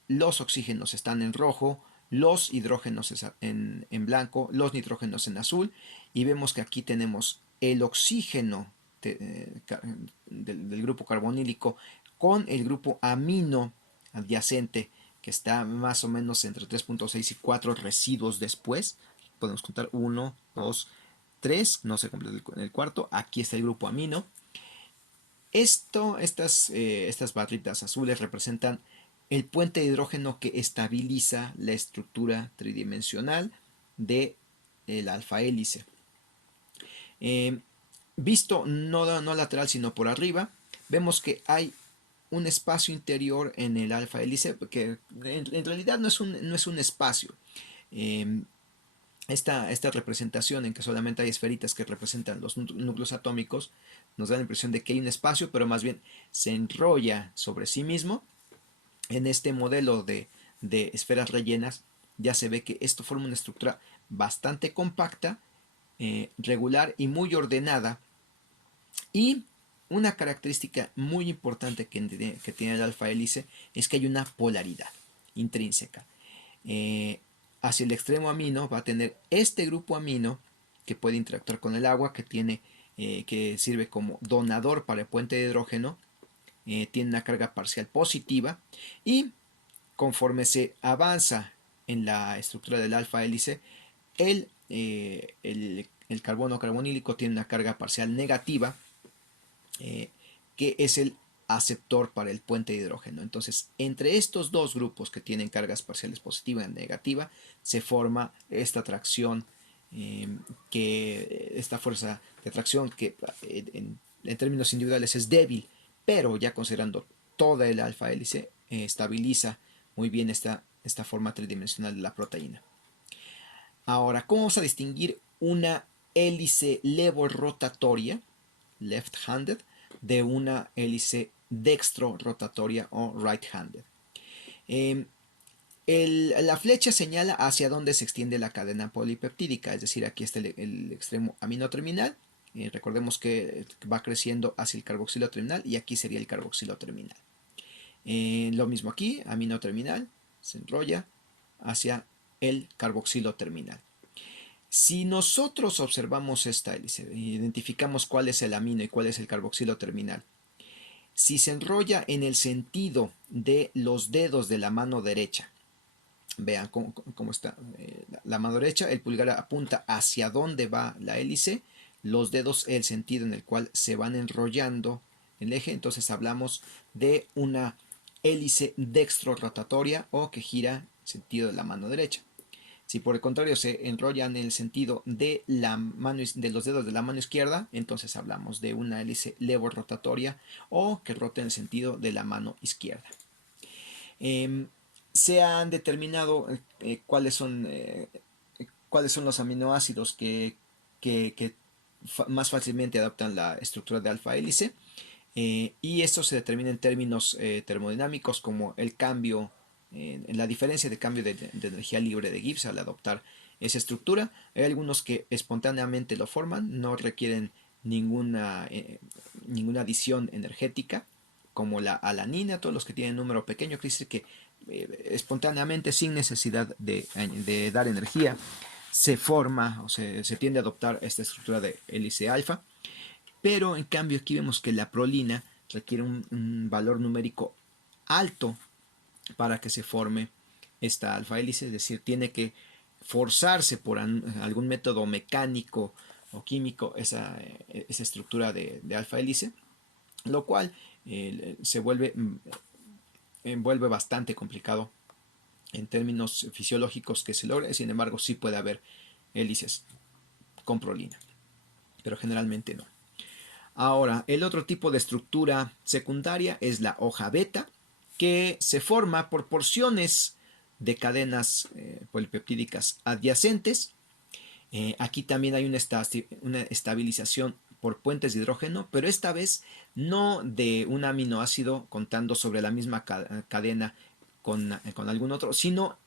los oxígenos están en rojo, los hidrógenos en blanco, los nitrógenos en azul, y vemos que aquí tenemos el oxígeno del grupo carbonílico con el grupo amino adyacente, que está más o menos entre 3.6 y 4 residuos después. Podemos contar 1, 2, 3, no se completa el cuarto. Aquí está el grupo amino. Estas barritas azules representan el puente de hidrógeno que estabiliza la estructura tridimensional de el alfa hélice. Visto no lateral sino por arriba, vemos que hay un espacio interior en el alfa hélice que en realidad no es un espacio. Esta representación en que solamente hay esferitas que representan los núcleos atómicos nos da la impresión de que hay un espacio, pero más bien se enrolla sobre sí mismo. En este modelo de esferas rellenas ya se ve que esto forma una estructura bastante compacta, regular y muy ordenada. Y una característica muy importante que tiene el alfa hélice es que hay una polaridad intrínseca. Hacia el extremo amino va a tener este grupo amino que puede interactuar con el agua, que sirve como donador para el puente de hidrógeno, tiene una carga parcial positiva, y conforme se avanza en la estructura del alfa hélice, el carbono carbonílico tiene una carga parcial negativa, que es el aceptor para el puente de hidrógeno. Entonces, entre estos dos grupos que tienen cargas parciales positiva y negativa, se forma esta atracción, esta fuerza de atracción que en términos individuales es débil, pero ya considerando toda el alfa hélice, estabiliza muy bien esta forma tridimensional de la proteína. Ahora, ¿cómo vamos a distinguir una hélice levorotatoria, left-handed, de una hélice dextro-rotatoria o right-handed? La flecha señala hacia dónde se extiende la cadena polipeptídica, es decir, aquí está el extremo amino terminal. Recordemos que va creciendo hacia el carboxilo terminal y aquí sería el carboxilo terminal. Lo mismo aquí, amino terminal, se enrolla hacia el carboxilo terminal. Si nosotros observamos esta hélice, identificamos cuál es el amino y cuál es el carboxilo terminal, si se enrolla en el sentido de los dedos de la mano derecha, vean cómo está la mano derecha, el pulgar apunta hacia dónde va la hélice, los dedos el sentido en el cual se van enrollando el eje, entonces hablamos de una hélice dextro-rotatoria o que gira en sentido de la mano derecha. Si por el contrario se enrollan en el sentido de los dedos de la mano izquierda, entonces hablamos de una hélice levorotatoria o que rota en el sentido de la mano izquierda. Se han determinado cuáles son los aminoácidos que más fácilmente adaptan la estructura de alfa hélice. Y eso se determina en términos termodinámicos como el cambio, en la diferencia de cambio de energía libre de Gibbs al adoptar esa estructura. Hay algunos que espontáneamente lo forman, no requieren ninguna adición energética, como la alanina. Todos los que tienen número pequeño, quiere decir que espontáneamente, sin necesidad de dar energía, se forma o se tiende a adoptar esta estructura de hélice alfa. Pero en cambio aquí vemos que la prolina requiere un valor numérico alto para que se forme esta alfa hélice, es decir, tiene que forzarse por algún método mecánico o químico esa estructura de alfa hélice, lo cual se vuelve bastante complicado en términos fisiológicos que se logre. Sin embargo, sí puede haber hélices con prolina, pero generalmente no. Ahora, el otro tipo de estructura secundaria es la hoja beta, que se forma por porciones de cadenas polipeptídicas adyacentes. Aquí también hay una estabilización por puentes de hidrógeno, pero esta vez no de un aminoácido contando sobre la misma cadena con algún otro, sino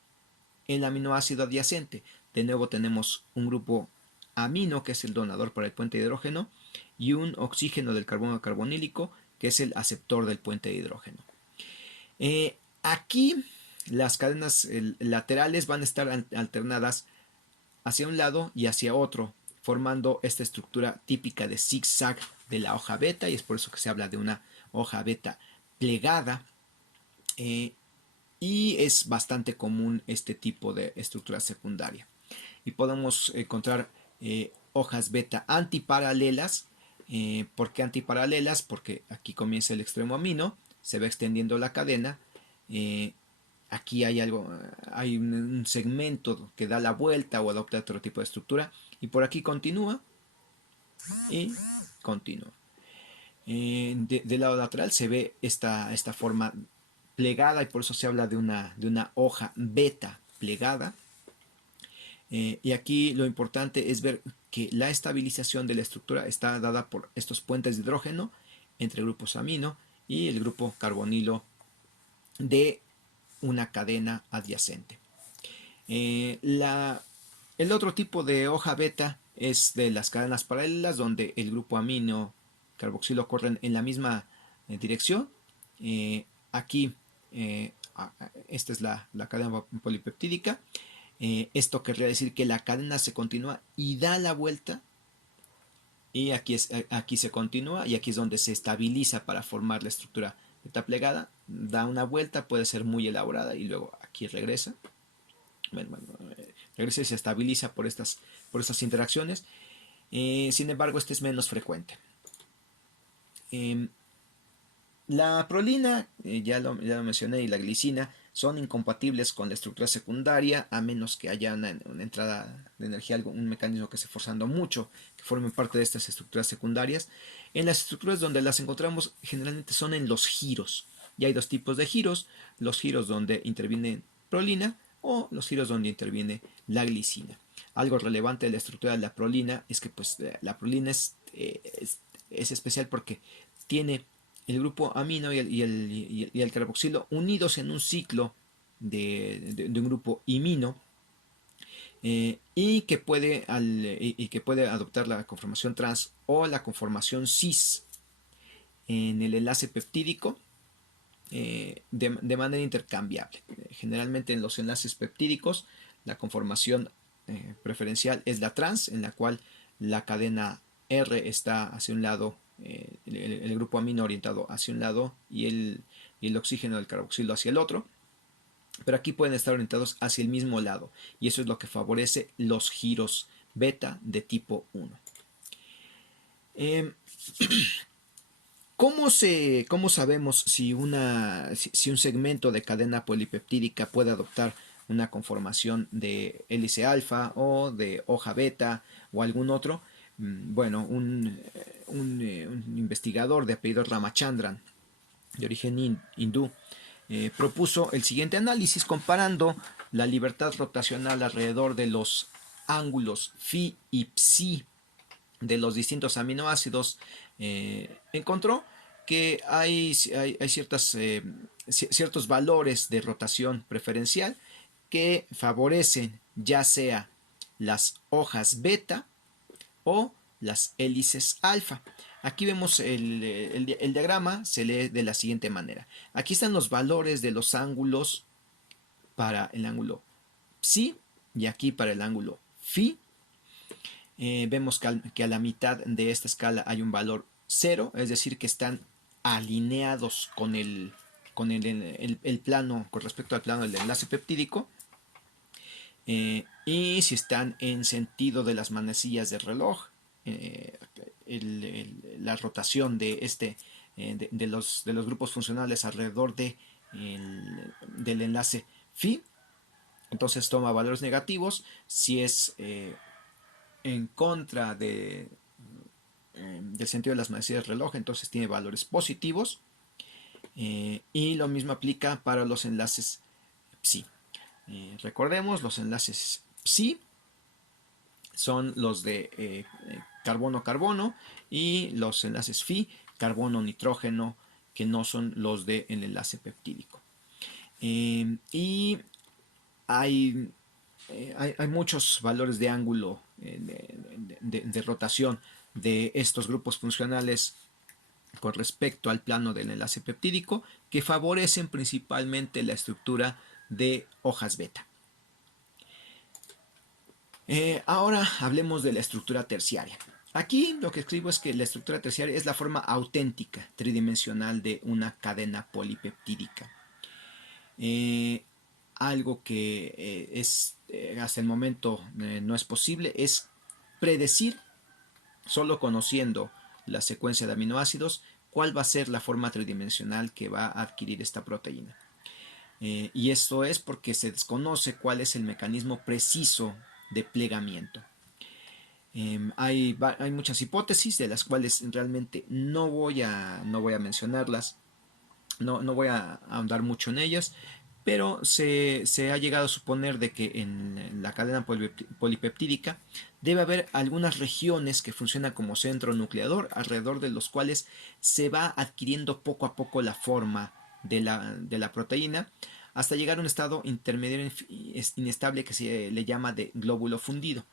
el aminoácido adyacente. De nuevo tenemos un grupo amino, que es el donador para el puente de hidrógeno, y un oxígeno del carbono carbonílico, que es el aceptor del puente de hidrógeno. Aquí las cadenas laterales van a estar alternadas hacia un lado y hacia otro, formando esta estructura típica de zigzag de la hoja beta, y es por eso que se habla de una hoja beta plegada. Y es bastante común este tipo de estructura secundaria. Y podemos encontrar hojas beta antiparalelas. ¿Por qué antiparalelas? Porque aquí comienza el extremo amino, se va extendiendo la cadena. Aquí hay un segmento que da la vuelta o adopta otro tipo de estructura, y por aquí continúa y continúa. Del lado lateral se ve esta forma plegada, y por eso se habla de una hoja beta plegada. Y aquí lo importante es ver que la estabilización de la estructura está dada por estos puentes de hidrógeno entre grupos amino y el grupo carbonilo de una cadena adyacente. El otro tipo de hoja beta es de las cadenas paralelas, donde el grupo amino carboxilo corren en la misma dirección. Aquí esta es la cadena polipeptídica. Esto querría decir que la cadena se continúa y da la vuelta, y aquí se continúa, y aquí es donde se estabiliza para formar la estructura beta plegada. Da una vuelta, puede ser muy elaborada, y luego aquí regresa. Regresa y se estabiliza por estas interacciones. Sin embargo, este es menos frecuente. La prolina, ya lo mencioné, y la glicina son incompatibles con la estructura secundaria, a menos que haya una entrada de energía, un mecanismo que esté forzando mucho, que formen parte de estas estructuras secundarias. En las estructuras donde las encontramos generalmente son en los giros. Y hay dos tipos de giros: los giros donde interviene prolina, o los giros donde interviene la glicina. Algo relevante de la estructura de la prolina es que pues, la prolina es especial porque tiene el grupo amino y el carboxilo unidos en un ciclo de un grupo imino, y que puede adoptar la conformación trans o la conformación cis en el enlace peptídico de manera intercambiable. Generalmente en los enlaces peptídicos la conformación preferencial es la trans, en la cual la cadena R está hacia un lado, el grupo amino orientado hacia un lado, y el oxígeno del carboxilo hacia el otro. Pero aquí pueden estar orientados hacia el mismo lado, y eso es lo que favorece los giros beta de tipo 1. ¿Cómo sabemos si un segmento de cadena polipeptídica puede adoptar una conformación de hélice alfa o de hoja beta o algún otro? Bueno, un investigador de apellido Ramachandran, de origen hindú, propuso el siguiente análisis comparando la libertad rotacional alrededor de los ángulos phi y psi de los distintos aminoácidos. Encontró que hay ciertos valores de rotación preferencial que favorecen ya sea las hojas beta o las hélices alfa. Aquí vemos el diagrama, se lee de la siguiente manera. Aquí están los valores de los ángulos para el ángulo psi y aquí para el ángulo phi. Vemos que a la mitad de esta escala hay un valor 0, es decir, que están alineados con el plano, con respecto al plano del enlace peptídico. Y si están en sentido de las manecillas del reloj, eh, la rotación de los grupos funcionales alrededor del enlace phi, entonces toma valores negativos. Si es en contra del sentido de las manecillas del reloj, entonces tiene valores positivos. Y lo mismo aplica para los enlaces psi. Recordemos, los enlaces psi son los de carbono-carbono y los enlaces phi, carbono-nitrógeno, que no son los del enlace peptídico. Y hay muchos valores de ángulo de rotación de estos grupos funcionales con respecto al plano del enlace peptídico que favorecen principalmente la estructura de hojas beta. Ahora hablemos de la estructura terciaria. Aquí lo que escribo es que la estructura terciaria es la forma auténtica, tridimensional de una cadena polipeptídica. Algo que hasta el momento no es posible es predecir, solo conociendo la secuencia de aminoácidos, cuál va a ser la forma tridimensional que va a adquirir esta proteína. Y esto es porque se desconoce cuál es el mecanismo preciso de plegamiento. Hay muchas hipótesis de las cuales realmente no voy a mencionarlas, no voy a ahondar mucho en ellas, pero se ha llegado a suponer de que en la cadena polipeptídica debe haber algunas regiones que funcionan como centro nucleador, alrededor de los cuales se va adquiriendo poco a poco la forma de la proteína, hasta llegar a un estado intermedio inestable que se le llama de glóbulo fundido.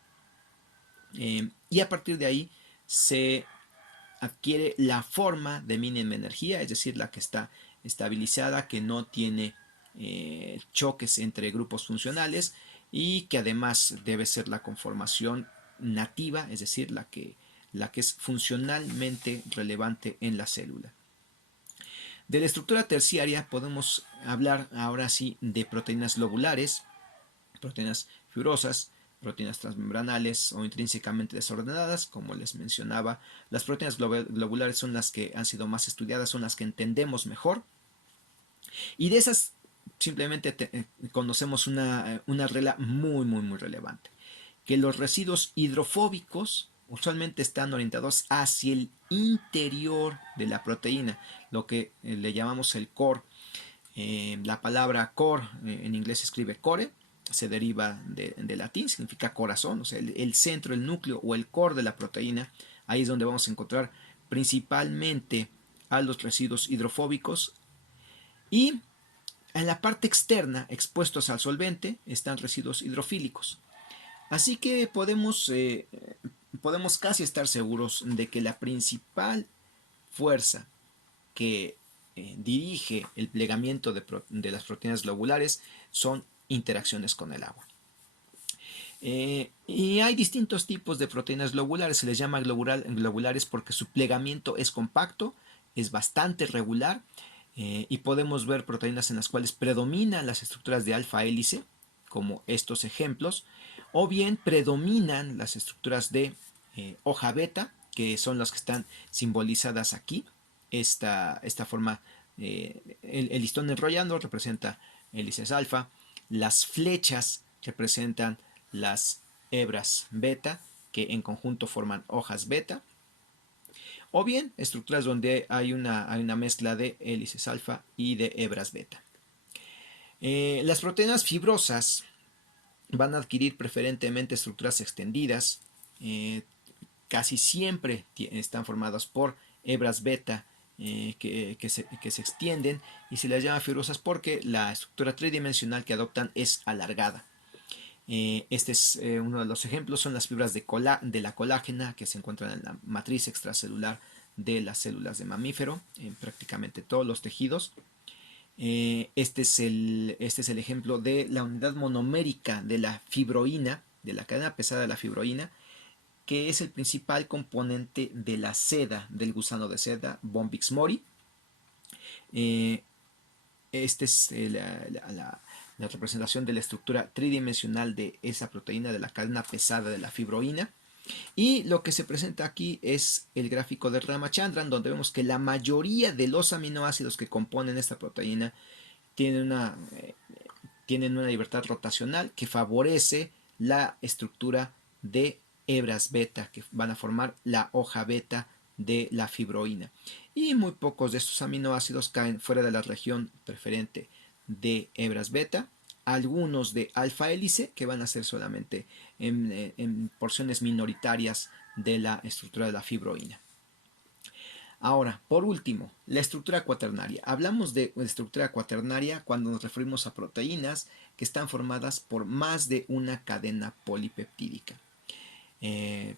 Y a partir de ahí se adquiere la forma de mínima energía, es decir, la que está estabilizada, que no tiene choques entre grupos funcionales y que además debe ser la conformación nativa, es decir, la que es funcionalmente relevante en la célula. De la estructura terciaria podemos hablar ahora sí de proteínas globulares, proteínas fibrosas, proteínas transmembranales o intrínsecamente desordenadas, como les mencionaba. Las proteínas globulares son las que han sido más estudiadas, son las que entendemos mejor. Y de esas simplemente conocemos una regla muy, muy, muy relevante, que los residuos hidrofóbicos usualmente están orientados hacia el interior de la proteína, lo que le llamamos el core. La palabra core en inglés se escribe core, se deriva de latín, significa corazón, o sea, el centro, el núcleo o el core de la proteína. Ahí es donde vamos a encontrar principalmente a los residuos hidrofóbicos. Y en la parte externa, expuestos al solvente, están residuos hidrofílicos. Así que podemos casi estar seguros de que la principal fuerza que dirige el plegamiento de las proteínas globulares son interacciones con el agua. Y hay distintos tipos de proteínas globulares, se les llama globulares porque su plegamiento es compacto, es bastante regular, y podemos ver proteínas en las cuales predominan las estructuras de alfa hélice, como estos ejemplos, o bien predominan las estructuras de hoja beta, que son las que están simbolizadas aquí. Esta forma, el listón enrollando representa hélices alfa, las flechas representan las hebras beta, que en conjunto forman hojas beta, o bien estructuras donde hay una mezcla de hélices alfa y de hebras beta. Las proteínas fibrosas van a adquirir preferentemente estructuras extendidas, casi siempre están formadas por hebras beta que se extienden, y se les llama fibrosas porque la estructura tridimensional que adoptan es alargada. Este es uno de los ejemplos, son las fibras de la colágena que se encuentran en la matriz extracelular de las células de mamífero, en prácticamente todos los tejidos. Este es el ejemplo de la unidad monomérica de la fibroína, de la cadena pesada de la fibroína, que es el principal componente de la seda, del gusano de seda, Bombyx mori. Eh, Esta es la representación de la estructura tridimensional de esa proteína, de la cadena pesada de la fibroína. Y lo que se presenta aquí es el gráfico de Ramachandran, donde vemos que la mayoría de los aminoácidos que componen esta proteína tienen tienen una libertad rotacional que favorece la estructura de hebras beta, que van a formar la hoja beta de la fibroína. Y muy pocos de estos aminoácidos caen fuera de la región preferente de hebras beta. Algunos de alfa hélice, que van a ser solamente en porciones minoritarias de la estructura de la fibroína. Ahora, por último, la estructura cuaternaria. Hablamos de estructura cuaternaria cuando nos referimos a proteínas que están formadas por más de una cadena polipeptídica. Eh,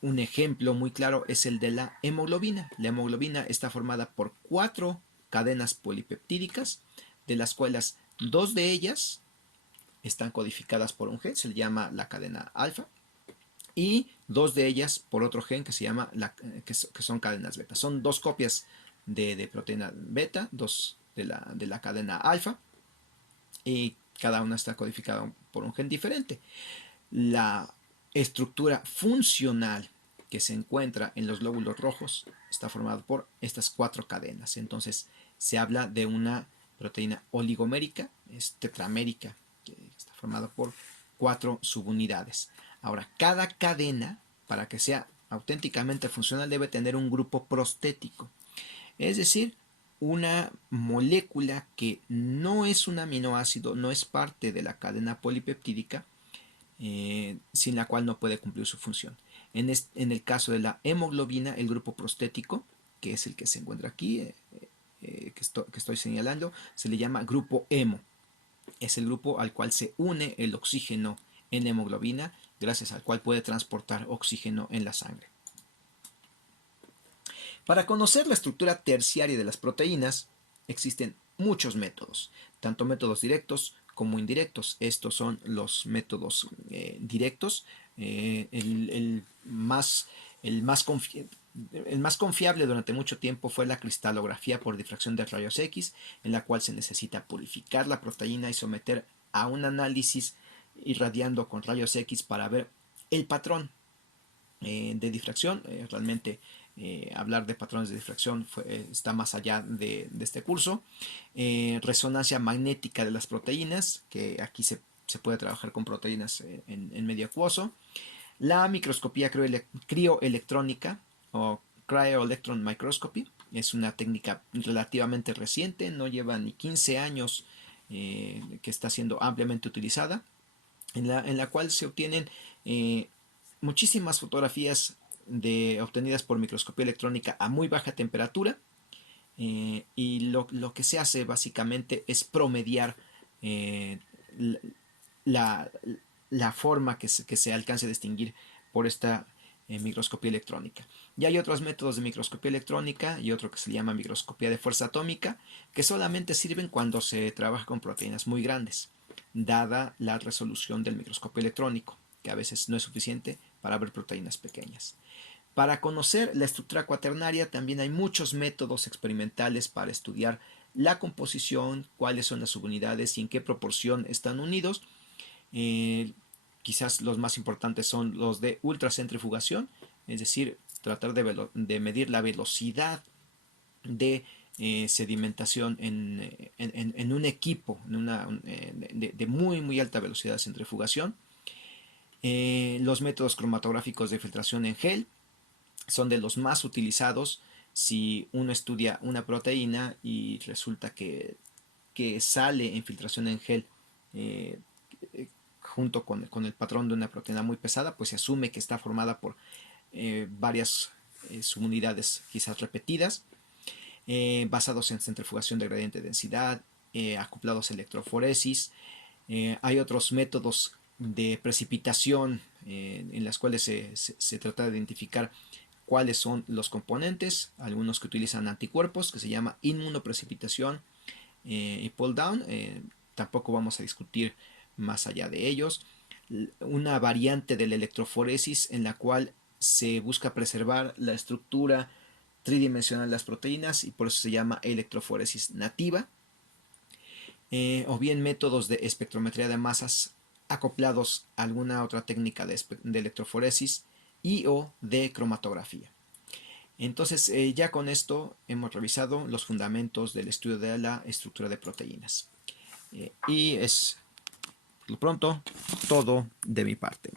un ejemplo muy claro es el de la hemoglobina. La hemoglobina está formada por 4 cadenas polipeptídicas, de las cuales 2 de ellas están codificadas por un gen, se le llama la cadena alfa, y 2 de ellas por otro gen que se llama que son cadenas beta. Son 2 copias de proteína beta, 2 de la cadena alfa, y cada una está codificada por un gen diferente. La estructura funcional que se encuentra en los glóbulos rojos está formada por estas 4 cadenas. Entonces se habla de una proteína oligomérica, es tetramérica, que está formada por 4 subunidades. Ahora, cada cadena, para que sea auténticamente funcional, debe tener un grupo prostético. Es decir, una molécula que no es un aminoácido, no es parte de la cadena polipeptídica, sin la cual no puede cumplir su función. En el caso de la hemoglobina, el grupo prostético, que es el que se encuentra aquí, que estoy señalando, se le llama grupo hemo. Es el grupo al cual se une el oxígeno en hemoglobina, gracias al cual puede transportar oxígeno en la sangre. Para conocer la estructura terciaria de las proteínas, existen muchos métodos, tanto métodos directos como indirectos. Estos son los métodos directos. El más confiable durante mucho tiempo fue la cristalografía por difracción de rayos X, en la cual se necesita purificar la proteína y someter a un análisis irradiando con rayos X para ver el patrón de difracción. Realmente hablar de patrones de difracción está más allá de este curso. Resonancia magnética de las proteínas, que aquí se puede trabajar con proteínas en medio acuoso. La microscopía crioelectrónica o cryo-electron microscopy es una técnica relativamente reciente, no lleva ni 15 años que está siendo ampliamente utilizada, en la cual se obtienen muchísimas fotografías obtenidas por microscopía electrónica a muy baja temperatura, y lo que se hace básicamente es promediar eh, la, la forma que se alcance a distinguir por esta microscopía electrónica. Y hay otros métodos de microscopía electrónica y otro que se llama microscopía de fuerza atómica, que solamente sirven cuando se trabaja con proteínas muy grandes, dada la resolución del microscopio electrónico, que a veces no es suficiente para ver proteínas pequeñas. Para conocer la estructura cuaternaria también hay muchos métodos experimentales para estudiar la composición, cuáles son las subunidades y en qué proporción están unidos. Eh, Quizás los más importantes son los de ultracentrifugación, es decir, tratar de medir la velocidad de sedimentación en un equipo de muy, muy alta velocidad de centrifugación. Los métodos cromatográficos de filtración en gel son de los más utilizados si uno estudia una proteína y resulta que sale en filtración en gel eh, junto con el patrón de una proteína muy pesada, pues se asume que está formada por varias subunidades quizás repetidas. basados en centrifugación de gradiente de densidad, acoplados a electroforesis. Hay otros métodos de precipitación en las cuales se trata de identificar cuáles son los componentes, algunos que utilizan anticuerpos, que se llama inmunoprecipitación y pull down. Tampoco vamos a discutir más allá de ellos. Una variante de la electroforesis en la cual se busca preservar la estructura tridimensional de las proteínas y por eso se llama electroforesis nativa. O bien métodos de espectrometría de masas acoplados a alguna otra técnica de electroforesis y o de cromatografía. Entonces, ya con esto hemos revisado los fundamentos del estudio de la estructura de proteínas. Y es, por lo pronto, todo de mi parte.